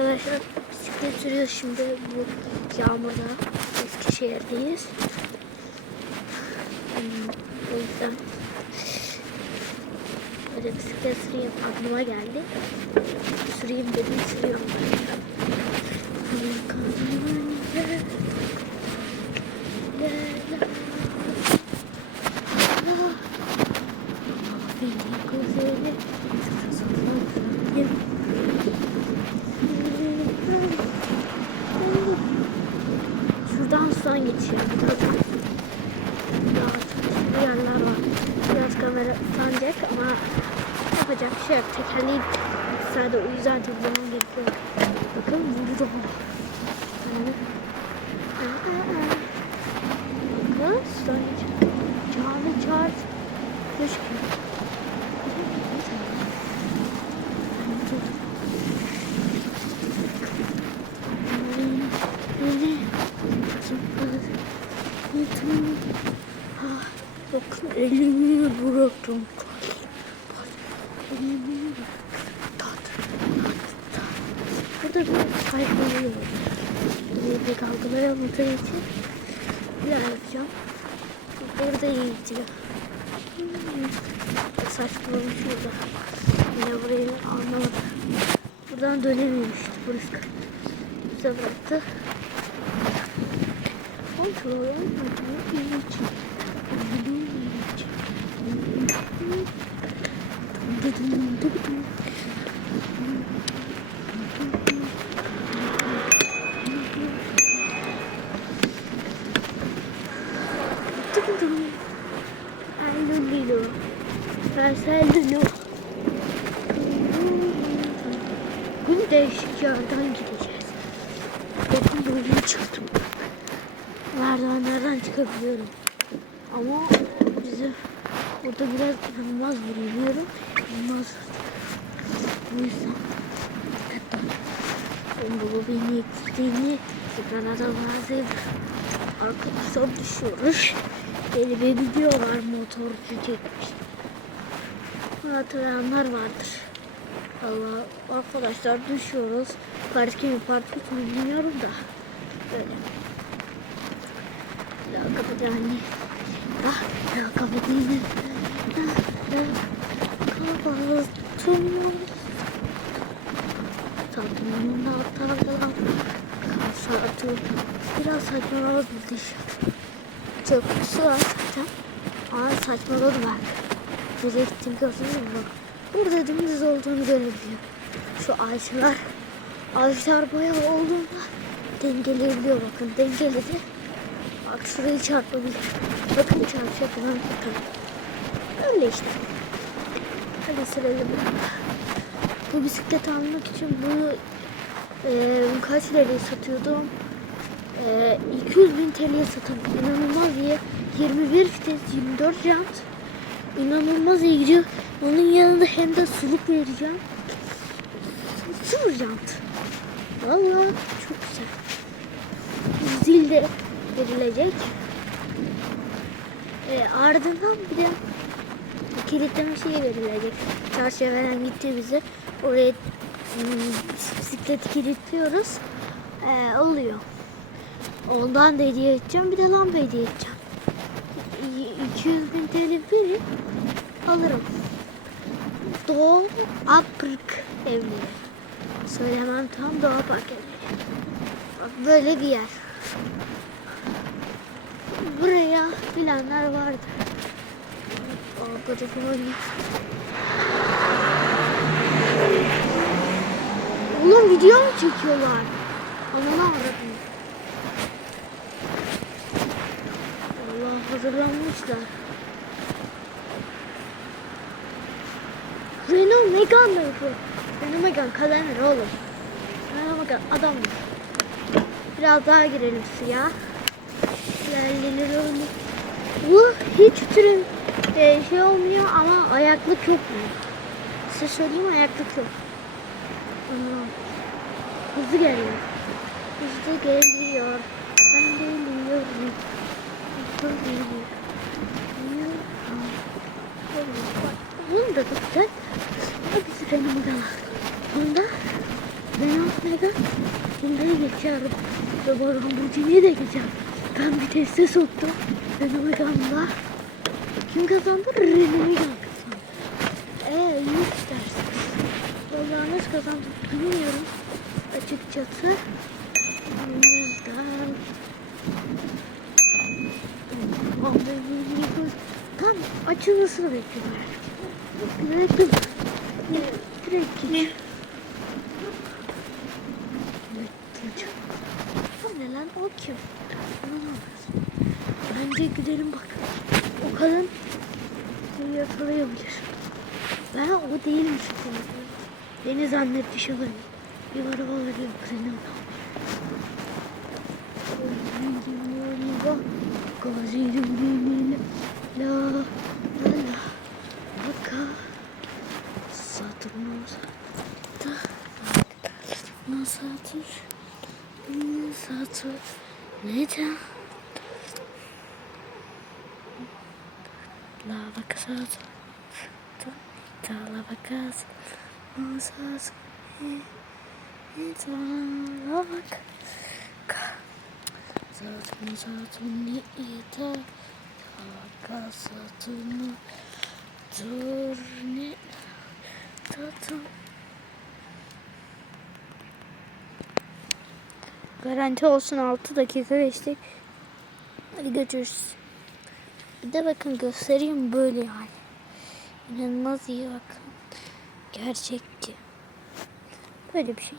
Arkadaşlar bisiklet sürüyoruz şimdi bu yağmurda Eskişehir'deyiz. Hmm, O yüzden böyle bisiklet süreyim aklıma geldi. Süreyim dedim sürüyorum. Beni geçiyor. Bir yerler var. Biraz kamera sancak ama yapacak bir şey yok. Tekerleği sadece o yüzden çok zaman gerekiyor. Bakın vurdu bu. Bakın geçiyor. Çağrı çağrı. Gözüküyor. Elimi bıraktım. Elimi Burada bir sayfalı var. Burayı pek algılayamadığı için bir yapacağım. Burada yiyeceğim. Saçmalamış burada. Yine burayı anlamadım. Buradan dönemiyormuş işte burası. Bize bıraktı. Kontrol olmadan için. Versel Lilo. Bugün değişik yerden gideceğiz. Bakın böyle çıktım. Merdivenlerden çıkabiliyorum. Ama bize burada biraz inanılmaz vuruyorum. İnanılmaz Bu yüzden dikkatli olun. Baba beni gittiğini ekrana da bazı arkadaşlar düşüyoruz. Video var motorcu çekmiş. Hatırlayanlar vardır. Allah arkadaşlar düşüyoruz. Park mi park mi bilmiyorum da. Böyle. Ya kapatıyor anne. Ah, ya kapatayım. Ah, ya kapattım. Tadımın tarafından kasatı. Biraz saçmaladı dışarı. Çok su var zaten. Ama saçmaladı. Nereye gittim gördünüz? Bak. Burada dümdüz olduğunu görebiliyor. Şu ağaçlar. Ağaçlar bayağı olduğunda dengeleyebiliyor bakın. Dengeledi. Bak şurayı çarpabilir. Bakın çarpacak bakın. Öyle işte. Hadi sürelim. Bu bisikleti almak için bunu e, kaç liraya satıyordum? E, 200 bin TL'ye satıldı. İnanılmaz iyi. 21 vites, 24 jant. İnanılmaz iyi gidiyor. Onun yanında hem de suluk vereceğim. Sıfır jant. Valla çok güzel. Zil de verilecek. E, ardından bir de kilitleme şeyi verilecek. Çarşıya veren gitti bize. Oraya hmm, bisikleti kilitliyoruz. E, oluyor. Ondan da hediye edeceğim. Bir de lamba hediye edeceğim. İ- 200 bin TL verin. Alırım. Doğu Aprık evleri. Söylemem tam Doğu Park evleri. Böyle bir yer. Buraya bilenler vardı. Git. Oğlum video mu çekiyorlar? Ananı avradım. Allah hazırlanmışlar. Renault Megane mi bu? Renault Megane kalemler oğlum. Renault Megane adam mı? Biraz daha girelim suya. Yerlenir onu. Bu hiç türün e, şey olmuyor ama ayaklık yok mu? Size söyleyeyim ayaklık yok. Hızlı geliyor. Hızlı geliyor. Ben geliyorum. Hızlı geliyor. Bunu da güzel. Hepsi benim de var. Bunda Ben Megan Hyundai'ye geçiyorum. Ve bu Lamborghini'ye de geçeceğim. Ben bir teste soktum. Renault Megan'la. Kim kazandı? Megan kazandı. Eee iyi isterseniz. Vallahi nasıl kazandım bilmiyorum. Açıkçası. Lamborghini'yi Tam açılmasını bekliyorum. Direkt Direkt geç. O ne lan o kim? Bence gidelim bak. O kadın beni yakalayabilir. O değilmişim sanırım. Beni zannetmiş olabilir. Bir arabaları yok senin. La la la. Baka Satürnus Da Nasatür Nasatür Neden? La baka satür Da la baka Nasatür Neden La baka Satürn Satürn Nida Baka Satürn Turne Tatu Garanti olsun 6 dakika geçtik. Hadi görüşürüz. Bir de bakın göstereyim böyle yani. İnanılmaz iyi bakın. Gerçekçi. Böyle bir şey.